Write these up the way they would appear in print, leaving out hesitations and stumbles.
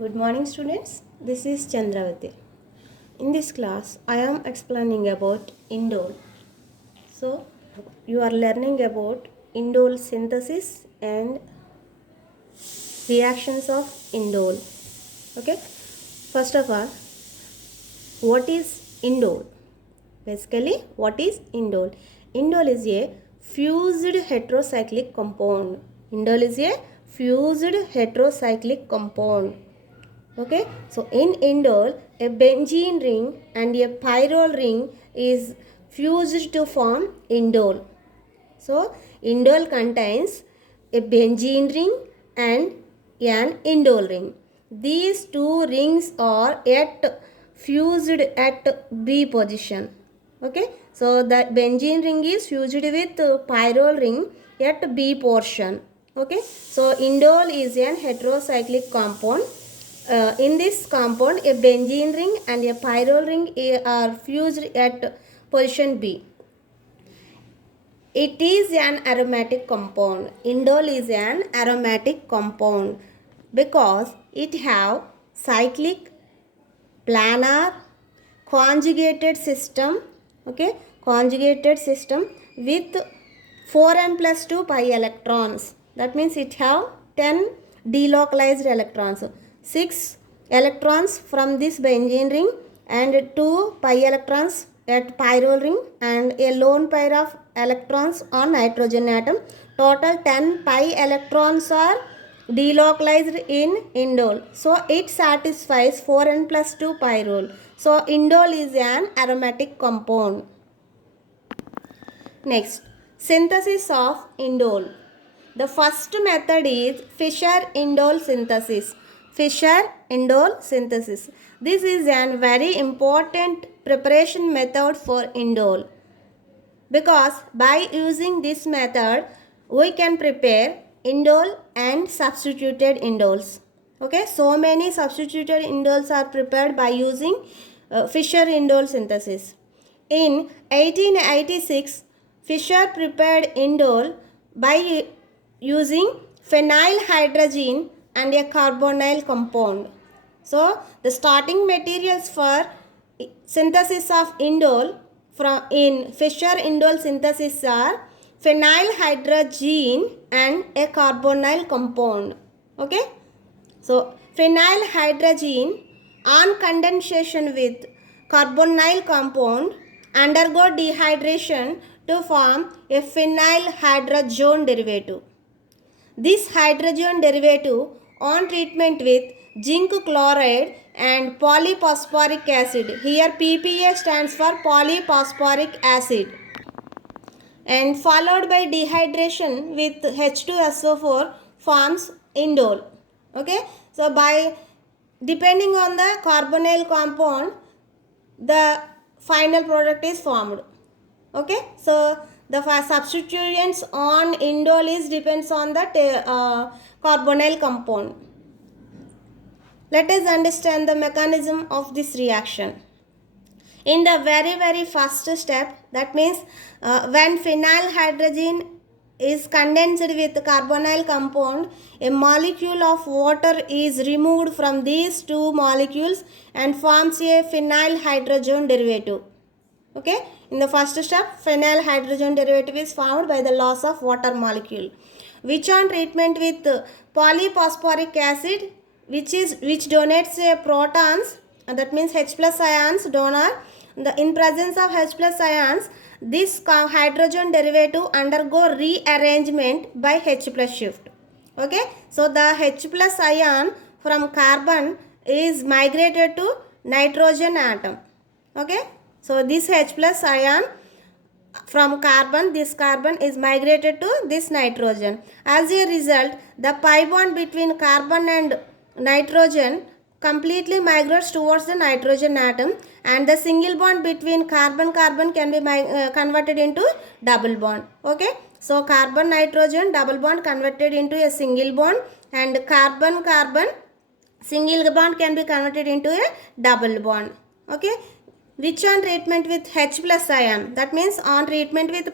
Good morning students, this is Chandravati. In this class, I am explaining about indole. So, you are learning about indole synthesis and reactions of indole. Okay, first of all, what is indole? Basically, what is indole? Indole is a fused heterocyclic compound. Indole is a fused heterocyclic compound. Okay, so in indole, a benzene ring and a pyrrole ring is fused to form indole. So indole contains a benzene ring and an indole ring. These two rings are yet fused at B position. Okay, so the benzene ring is fused with pyrrole ring at B portion. Okay, so indole is an heterocyclic compound. In this compound, a benzene ring and a pyrrole ring are fused at position B. It is an aromatic compound. Indole is an aromatic compound because it have cyclic, planar, conjugated system. Okay, conjugated system with 4n plus 2 pi electrons. That means it have 10 delocalized electrons. 6 electrons from this benzene ring and 2 pi electrons at pyrrole ring and a lone pair of electrons on nitrogen atom. Total 10 pi electrons are delocalized in indole. So it satisfies 4n plus 2 pyrrole. So indole is an aromatic compound. Next, synthesis of indole. The first method is Fischer-Indole synthesis. Fischer-Indole synthesis. This is a very important preparation method for indole because by using this method we can prepare indole and substituted indoles. Okay, so many substituted indoles are prepared by using Fischer-Indole synthesis. In 1886, Fischer prepared indole by using phenylhydrazine and a carbonyl compound. So, the starting materials for synthesis of indole from in Fischer-Indole synthesis are phenylhydrazine and a carbonyl compound. Okay, so phenylhydrazine on condensation with carbonyl compound undergo dehydration to form a phenylhydrazone derivative. This hydrogen derivative on treatment with zinc chloride and polyphosphoric acid. Here PPA stands for polyphosphoric acid. And followed by dehydration with H2SO4 forms indole. Okay. So by depending on the carbonyl compound, the final product is formed. Okay, so the substituents on indole is depends on the carbonyl compound. Let us understand the mechanism of this reaction. In the very first step, that means when phenylhydrazine is condensed with carbonyl compound, a molecule of water is removed from these two molecules and forms a phenylhydrazone derivative. Okay, in the first step, phenylhydrazone derivative is formed by the loss of water molecule, which on treatment with polyphosphoric acid, which donates protons, that means H plus ions donor. In presence of H plus ions, this hydrogen derivative undergo rearrangement by H plus shift. Okay, so the H plus ion from carbon is migrated to nitrogen atom. Okay, so this H plus ion from carbon, this carbon is migrated to this nitrogen. As a result, the pi bond between carbon and nitrogen completely migrates towards the nitrogen atom, and the single bond between carbon can be converted into double bond. Okay, so carbon nitrogen double bond converted into a single bond, and carbon single bond can be converted into a double bond. Okay, which on treatment with H plus ion, that means on treatment with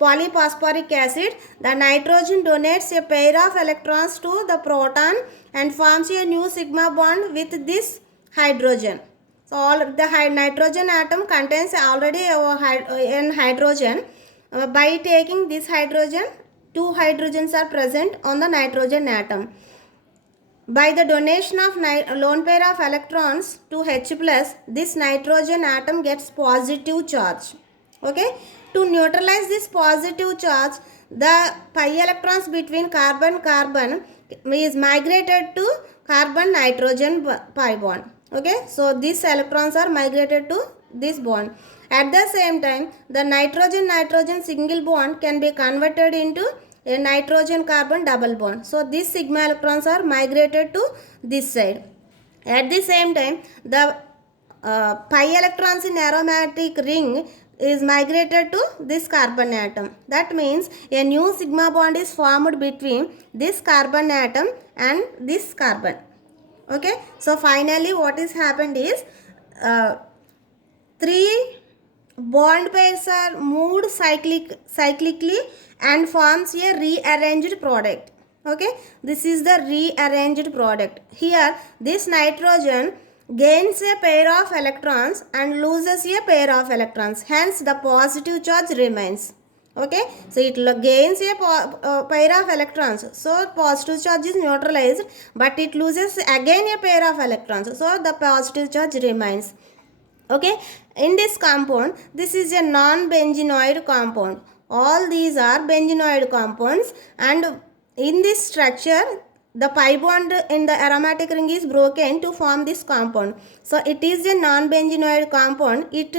polyphosphoric acid, the nitrogen donates a pair of electrons to the proton and forms a new sigma bond with this hydrogen. So all the nitrogen atom contains already an hydrogen. By taking this hydrogen, two hydrogens are present on the nitrogen atom. By the donation of lone pair of electrons to H plus, this nitrogen atom gets positive charge. Okay. To neutralize this positive charge, the pi electrons between carbon is migrated to carbon nitrogen pi bond. Okay. So these electrons are migrated to this bond. At the same time, the nitrogen single bond can be converted into a nitrogen carbon double bond. So these sigma electrons are migrated to this side. At the same time, the pi electrons in aromatic ring is migrated to this carbon atom. That means a new sigma bond is formed between this carbon atom and this carbon. Okay. So finally what is happened is three bond pairs are moved cyclically and forms a rearranged product. Okay, this is the rearranged product. Here this nitrogen gains a pair of electrons and loses a pair of electrons, hence the positive charge remains. Okay, so it gains a pair of electrons, so positive charge is neutralized, but it loses again a pair of electrons, so the positive charge remains. Okay, in this compound, this is a non-benzenoid compound. All these are benzenoid compounds, and in this structure, the pi bond in the aromatic ring is broken to form this compound. So it is a non-benzenoid compound. It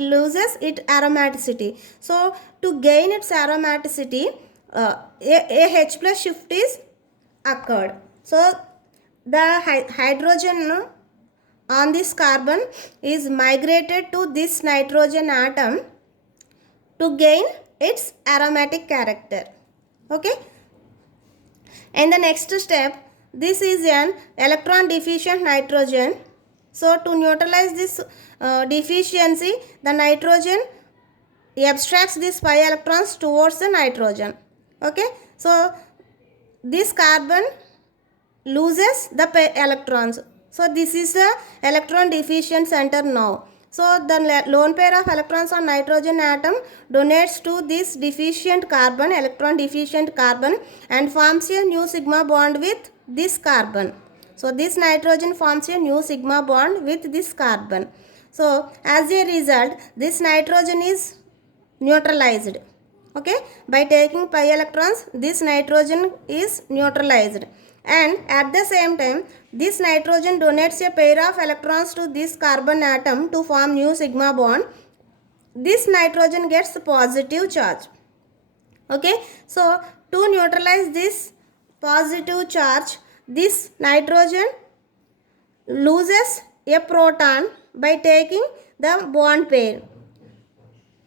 loses its aromaticity. So to gain its aromaticity, a H plus shift is occurred. So the hydrogen on this carbon is migrated to this nitrogen atom to gain its aromatic character. Okay. In the next step, this is an electron deficient nitrogen. So to neutralize this deficiency, the nitrogen abstracts these pi electrons towards the nitrogen. Okay. So this carbon loses the electrons. So this is the electron deficient center now. So the lone pair of electrons on nitrogen atom donates to this deficient carbon, electron deficient carbon, and forms a new sigma bond with this carbon. So this nitrogen forms a new sigma bond with this carbon. So as a result, this nitrogen is neutralized. Okay, by taking pi electrons, this nitrogen is neutralized. And at the same time, this nitrogen donates a pair of electrons to this carbon atom to form new sigma bond. This nitrogen gets positive charge. Okay, so to neutralize this positive charge, this nitrogen loses a proton by taking the bond pair.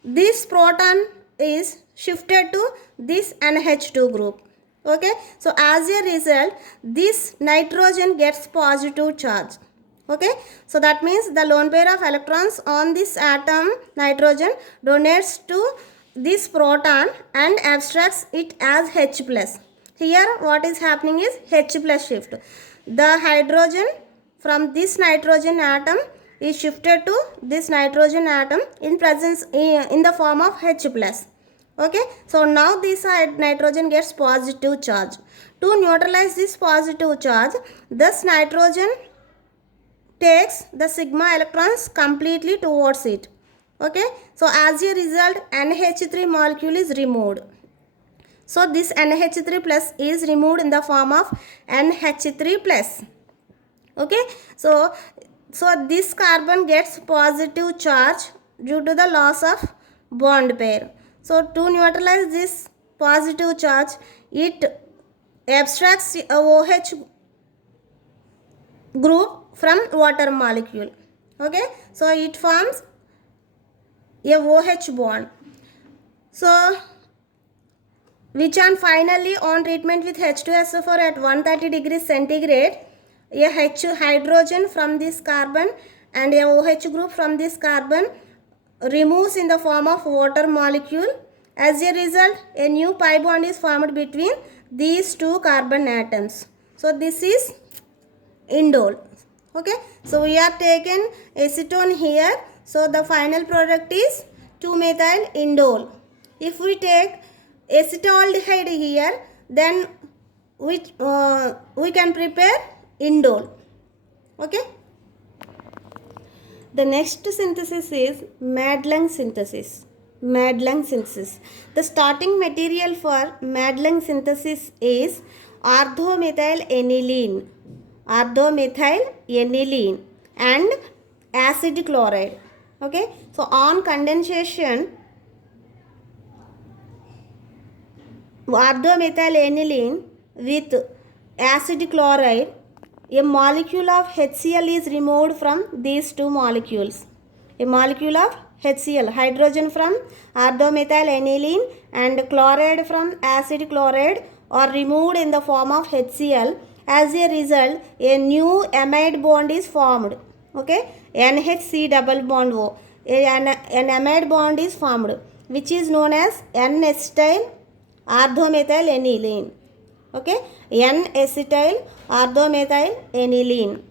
This proton is shifted to this NH2 group. Okay, so as a result, this nitrogen gets positive charge. Okay, so that means the lone pair of electrons on this atom nitrogen donates to this proton and abstracts it as H plus. Here what is happening is H plus shift. The hydrogen from this nitrogen atom is shifted to this nitrogen atom in the form of H plus. Okay, so now this nitrogen gets positive charge. To neutralize this positive charge, this nitrogen takes the sigma electrons completely towards it. Okay, so as a result, NH3 molecule is removed. So this NH3 plus is removed in the form of NH3 plus. Okay, so this carbon gets positive charge due to the loss of bond pair. So to neutralize this positive charge, it abstracts a OH group from water molecule. Okay, so it forms a OH bond. So which on finally on treatment with H2SO4 at 130 degrees centigrade, a hydrogen from this carbon and a OH group from this carbon removes in the form of water molecule As a result, a new pi bond is formed between these two carbon atoms. So this is indole. Okay, so we are taken acetone here, so the final product is 2-methyl indole. If we take acetaldehyde here, then we can prepare indole. Okay, the next synthesis is Madelung synthesis. Madelung synthesis. The starting material for Madelung synthesis is orthomethyl aniline. Orthomethyl aniline and acid chloride. Okay, so on condensation, orthomethyl aniline with acid chloride, a molecule of HCl is removed from these two molecules. A molecule of HCl, hydrogen from orthomethyl aniline and chloride from acid chloride are removed in the form of HCl. As a result, a new amide bond is formed. Okay, NHC double bond O. An amide bond is formed, which is known as N-acetyl orthomethyl aniline. Okay, N-acetyl orthomethyl aniline,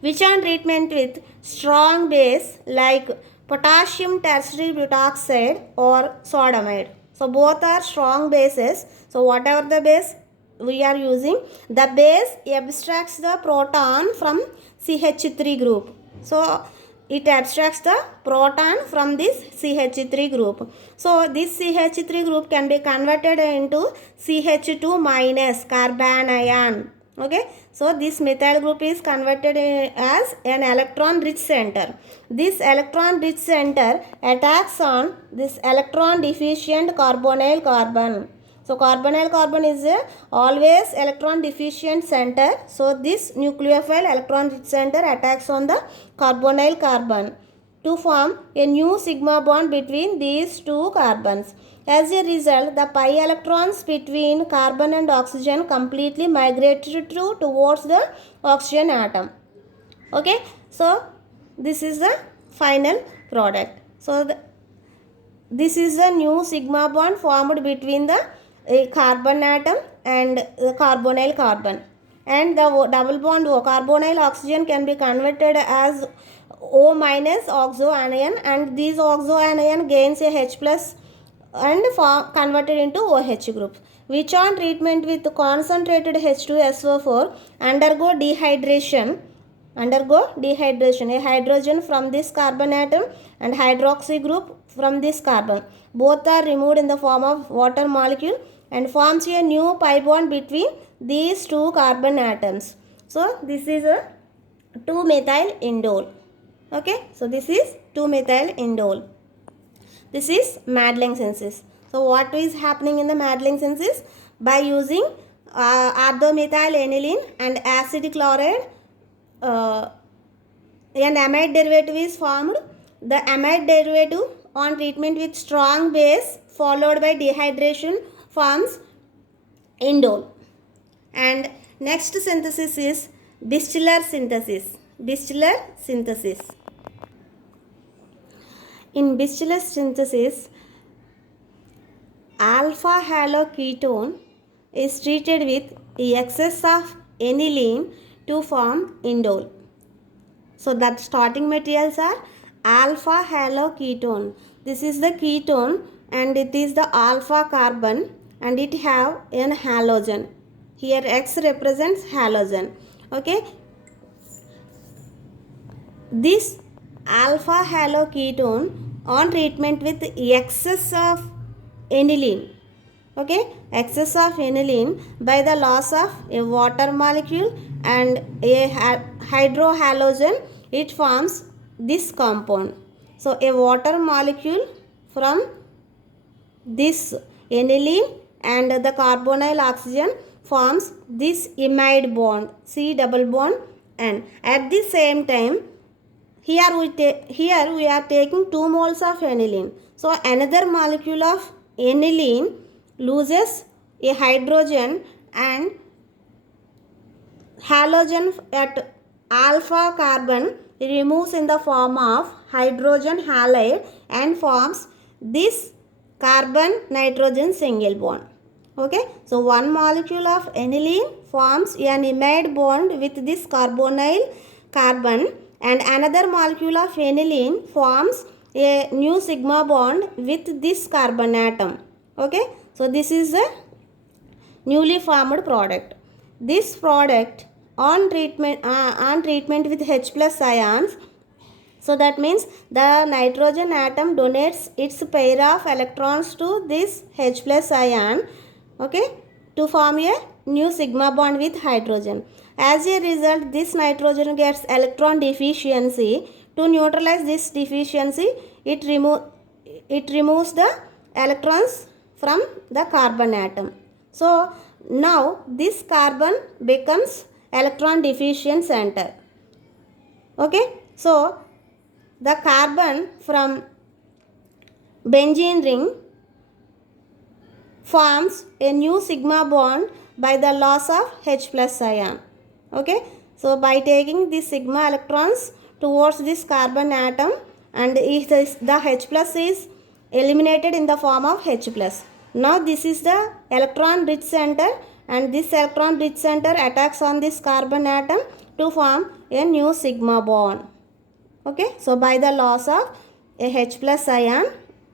which on treatment with strong base like potassium tertiary butoxide or sodamide. So both are strong bases. So whatever the base we are using, the base abstracts the proton from CH3 group. So it abstracts the proton from this CH3 group. So this CH3 group can be converted into CH2 minus carbanion. Okay, so this methyl group is converted as an electron rich center. This electron rich center attacks on this electron deficient carbonyl carbon. So carbonyl carbon is always electron deficient center. So this nucleophile electron rich center attacks on the carbonyl carbon to form a new sigma bond between these two carbons. As a result, the pi electrons between carbon and oxygen completely migrated towards the oxygen atom. Okay, so this is the final product. So this is the new sigma bond formed between the carbon atom and the carbonyl carbon, and the double bond O, carbonyl oxygen, can be converted as O minus oxo anion, and this oxo anion gains a H plus and converted into OH group, which on treatment with concentrated H2SO4 undergo dehydration. A hydrogen from this carbon atom and hydroxy group from this carbon, both are removed in the form of water molecule and forms a new pi bond between these two carbon atoms. So this is a 2-methyl indole. Okay, so this is 2-methyl indole. This is Madelung synthesis. So what is happening in the Madelung synthesis? By using orthomethyl aniline and acid chloride, an amide derivative is formed. The amide derivative on treatment with strong base followed by dehydration forms indole. And next synthesis is distiller synthesis. Distiller synthesis. In distiller synthesis, alpha haloketone is treated with excess of aniline to form indole. So that starting materials are alpha haloketone. This is the ketone and it is the alpha carbon and it have an halogen. Here X represents halogen. Okay. This alpha haloketone on treatment with excess of aniline. Okay, excess of aniline by the loss of a water molecule and a hydrohalogen, it forms this compound. So a water molecule from this aniline and the carbonyl oxygen forms this imide bond, C double bond N. At the same time, here we are taking 2 moles of aniline. So another molecule of aniline loses a hydrogen and halogen at alpha carbon removes in the form of hydrogen halide and forms this carbon nitrogen single bond. Okay, so one molecule of aniline forms an imide bond with this carbonyl carbon, and another molecule of aniline forms a new sigma bond with this carbon atom. Okay, so this is a newly formed product. This product on treatment with H plus ions, so that means the nitrogen atom donates its pair of electrons to this H plus ion, okay, to form a new sigma bond with hydrogen. As a result, this nitrogen gets electron deficiency. To neutralize this deficiency, it removes the electrons from the carbon atom. So now this carbon becomes electron deficient center. Okay, so the carbon from benzene ring forms a new sigma bond by the loss of H plus ion. Okay, so by taking these sigma electrons towards this carbon atom, and if the H plus is eliminated in the form of H plus. Now this is the electron rich center, and this electron rich center attacks on this carbon atom to form a new sigma bond. Okay, so by the loss of a H plus ion,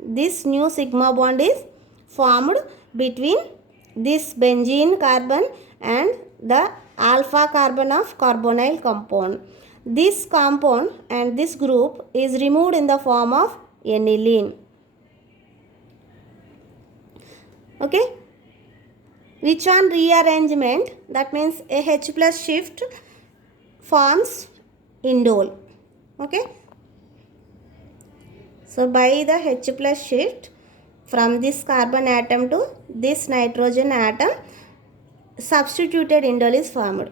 this new sigma bond is formed between this benzene carbon and the alpha carbon of carbonyl compound. This compound and this group is removed in the form of aniline. Okay, which on rearrangement, that means a H plus shift forms indole. Okay, so by the H plus shift from this carbon atom to this nitrogen atom, substituted indole is formed.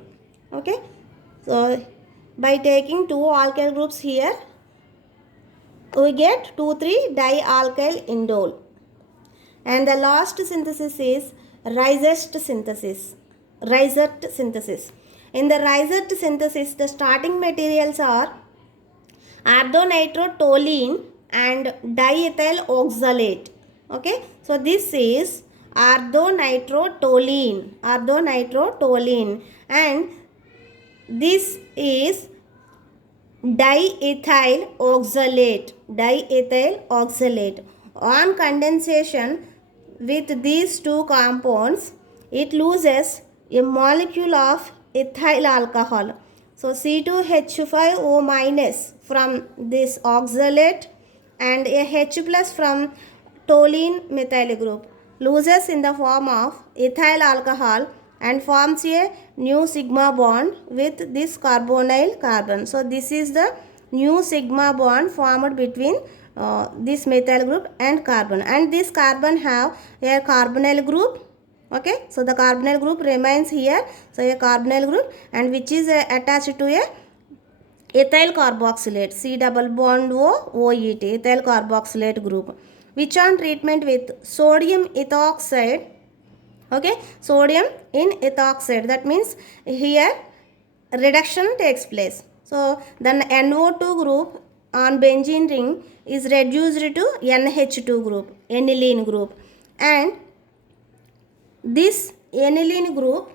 Okay, so by taking two alkyl groups here, we get 2,3 dialkyl indole, and the last synthesis is Reisert synthesis. In the Reisert synthesis, the starting materials are ardonitrotoluene and diethyl oxalate. Okay, so this is ardonitrotoluene, and this is diethyl oxalate. On condensation with these two compounds, it loses a molecule of ethyl alcohol. So C2H5O minus from this oxalate and a H plus from toluene methyl group loses in the form of ethyl alcohol and forms a new sigma bond with this carbonyl carbon. So this is the new sigma bond formed between this methyl group and carbon, and this carbon have a carbonyl group. Okay, so the carbonyl group remains here, so a carbonyl group, and which is attached to a ethyl carboxylate, C double bond O OET, ethyl carboxylate group, which on treatment with sodium ethoxide. Okay, sodium in ethoxide, that means here reduction takes place. So then NO2 group on benzene ring is reduced to NH2 group, aniline group, and this aniline group,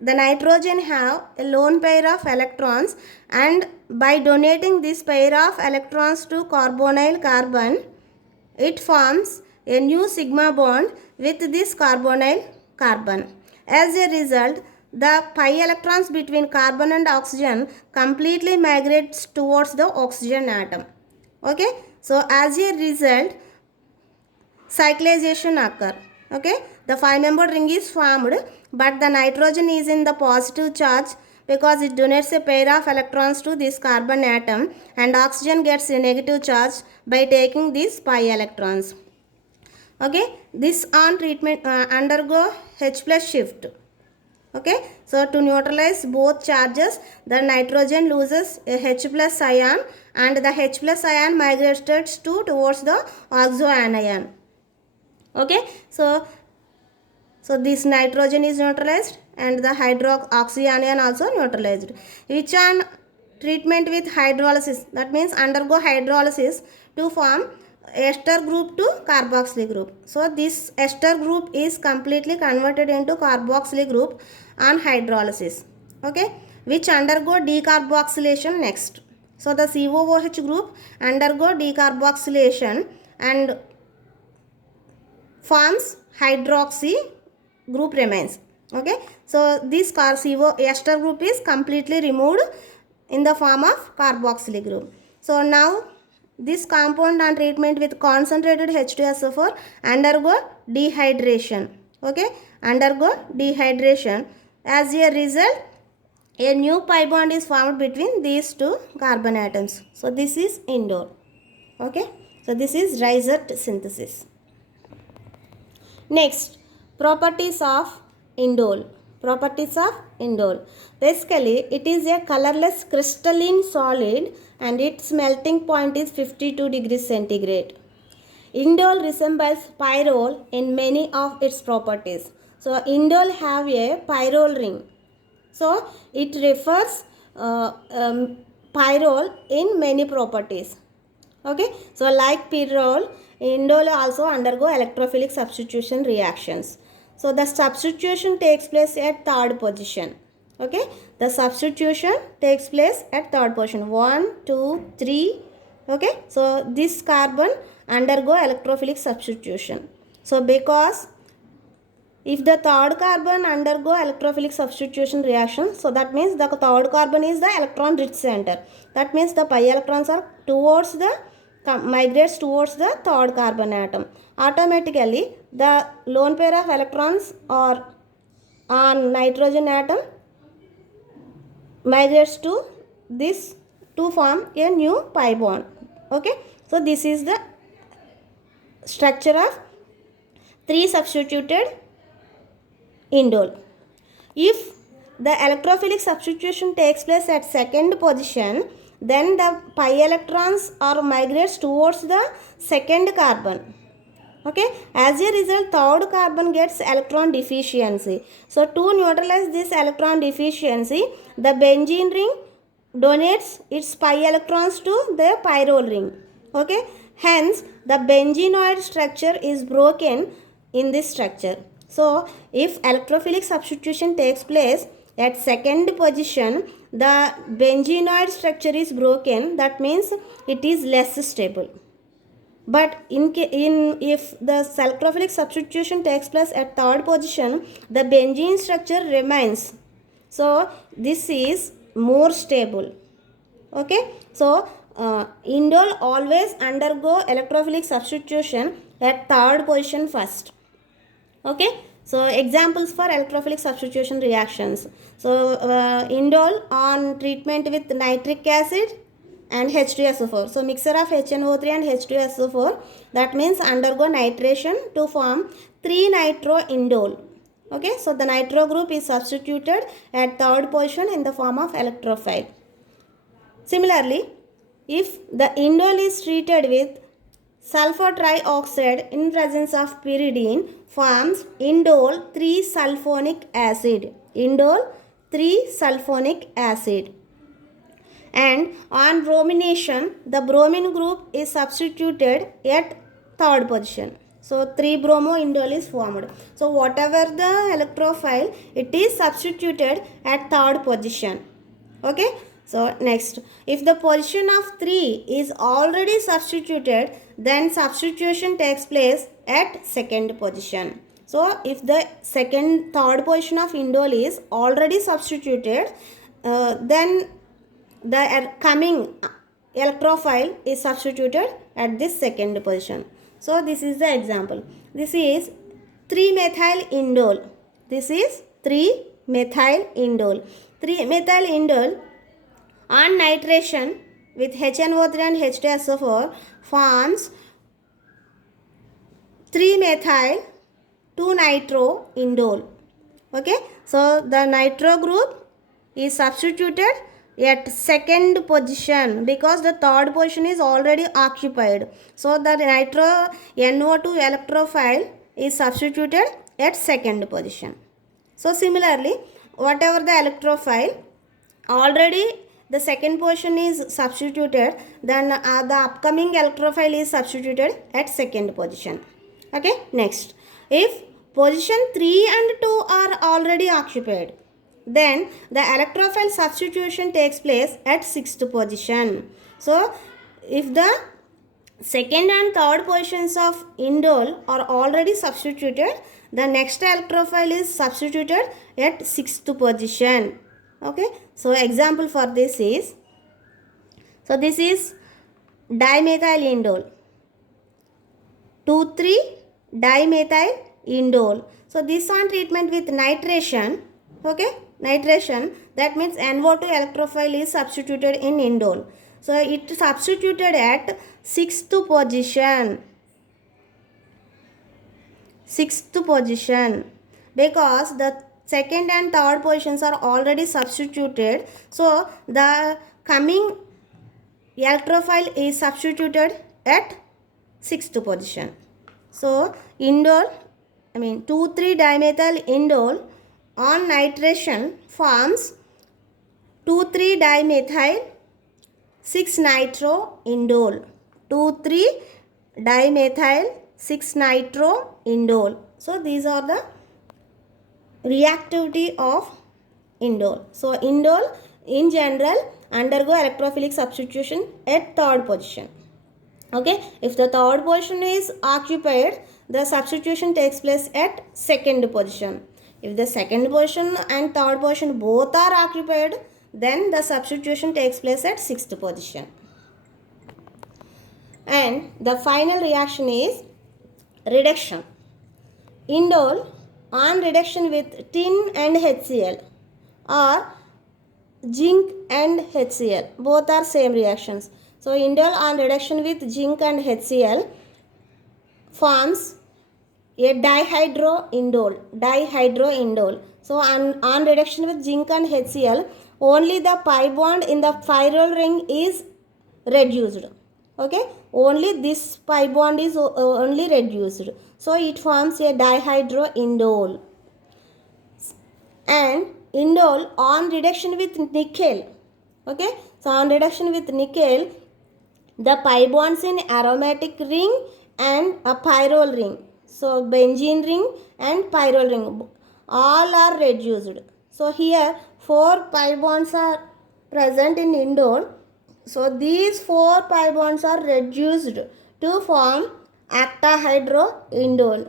the nitrogen have a lone pair of electrons, and by donating this pair of electrons to carbonyl carbon, it forms a new sigma bond with this carbonyl carbon. As a result, the pi electrons between carbon and oxygen completely migrates towards the oxygen atom. Okay, so as a result, cyclization occur. Okay, the 5-membered ring is formed, but the nitrogen is in the positive charge because it donates a pair of electrons to this carbon atom, and oxygen gets a negative charge by taking these pi electrons. Okay, this on treatment undergo H plus shift. Okay, so to neutralize both charges, the nitrogen loses a H plus ion, and the H plus ion migrates towards the oxo anion. Okay, so this nitrogen is neutralized and the hydroxy anion also neutralized. Which on treatment with hydrolysis, that means undergo hydrolysis to form ester group to carboxylic group. So this ester group is completely converted into carboxylic group on hydrolysis, okay, which undergo decarboxylation next. So the COOH group undergo decarboxylation and forms hydroxy group remains, okay. So this CO ester group is completely removed in the form of carboxylic group. So now this compound on treatment with concentrated H2SO4 undergo dehydration, okay, undergo dehydration. As a result, a new pi bond is formed between these two carbon atoms. So this is indole, okay. So this is Reisert synthesis. Next, properties of indole. Properties of indole. Basically, it is a colorless crystalline solid and its melting point is 52 degrees centigrade. Indole resembles pyrrole in many of its properties. So, indole have a pyrrole ring. So, it refers pyrrole in many properties. Okay, so like pyrrole, indole also undergo electrophilic substitution reactions. So the substitution takes place at third position. Okay, the substitution takes place at third position. 1, 2, 3. Okay, so this carbon undergo electrophilic substitution. So because if the third carbon undergo electrophilic substitution reaction, so that means the third carbon is the electron rich center. That means the pi electrons are towards the migrates towards the third carbon atom. Automatically, the lone pair of electrons are on nitrogen atom migrates to this to form a new pi bond. Okay, so this is the structure of 3 substituted indole. If the electrophilic substitution takes place at second position, then the pi electrons are migrates towards the second carbon. Okay, as a result, third carbon gets electron deficiency. So to neutralize this electron deficiency, the benzene ring donates its pi electrons to the pyrrole ring. Okay, hence the benzenoid structure is broken in this structure. So if electrophilic substitution takes place at second position, the benzenoid structure is broken. That means it is less stable. But if the electrophilic substitution takes place at third position, the benzene structure remains. So this is more stable. Okay. So indole always undergo electrophilic substitution at third position first. Okay. So examples for electrophilic substitution reactions. So indole on treatment with nitric acid and H2SO4. So mixture of HNO3 and H2SO4, that means undergo nitration to form 3-nitroindole. Okay, so the nitro group is substituted at third position in the form of electrophile. Similarly, if the indole is treated with sulfur trioxide in presence of pyridine, forms indole 3-sulfonic acid. Indole 3-sulfonic acid. And on bromination, the bromine group is substituted at third position. So 3-bromo-indole is formed. So whatever the electrophile, it is substituted at third position. Okay. So next, if the position of 3 is already substituted, then substitution takes place at second position. So if the third position of indole is already substituted, then the coming electrophile is substituted at this second position. So this is the example. This is 3-methyl indole. This is 3-methyl indole. 3-methyl indole on nitration with HNO3 and H2SO4 forms 3-methyl 2-nitroindole. Okay, so the nitro group is substituted at second position because the third position is already occupied. So the nitro NO2 electrophile is substituted at second position. So similarly, whatever the electrophile already the second position is substituted, then the upcoming electrophile is substituted at second position. Okay, next, if position 3 and 2 are already occupied, then the electrophile substitution takes place at sixth position. So if the second and third positions of indole are already substituted, the next electrophile is substituted at sixth position. Okay, so example for this is, so this is dimethyl indole, 2,3 dimethyl indole. So this on treatment with nitration. Okay, nitration, that means NO2 electrophile is substituted in indole. So it substituted at sixth position. Sixth position, because the second and third positions are already substituted. So the coming electrophile is substituted at sixth position. So indole, 2,3-dimethyl indole on nitration forms 2,3-dimethyl 6-nitro indole. 2,3-dimethyl 6-nitro indole. So these are the reactivity of indole. So indole in general undergo electrophilic substitution at third position. Okay, if the third position is occupied, the substitution takes place at second position. If the second position and third position both are occupied, then the substitution takes place at sixth position. And the final reaction is reduction. Indole on reduction with tin and HCl or zinc and HCl, both are same reactions. So indole on reduction with zinc and HCl forms a dihydroindole. So on reduction with zinc and HCl, only the pi bond in the chiral ring is reduced. Okay, only this pi bond is only reduced. So it forms a dihydroindole. And indole on reduction with nickel. Okay, so on reduction with nickel, the pi bonds in aromatic ring and a pyrrole ring, so benzene ring and pyrrole ring, all are reduced. So here 4 pi bonds are present in indole. So these 4 pi bonds are reduced to form octahydroindole,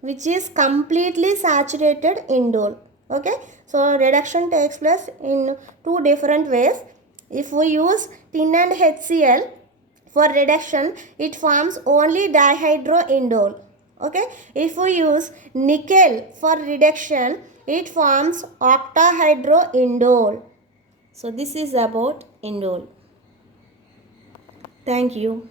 which is completely saturated indole. Okay, so reduction takes place in two different ways. If we use tin and HCl for reduction, it forms only dihydroindole. Okay, if we use nickel for reduction, it forms octahydroindole. So this is about indole. Thank you.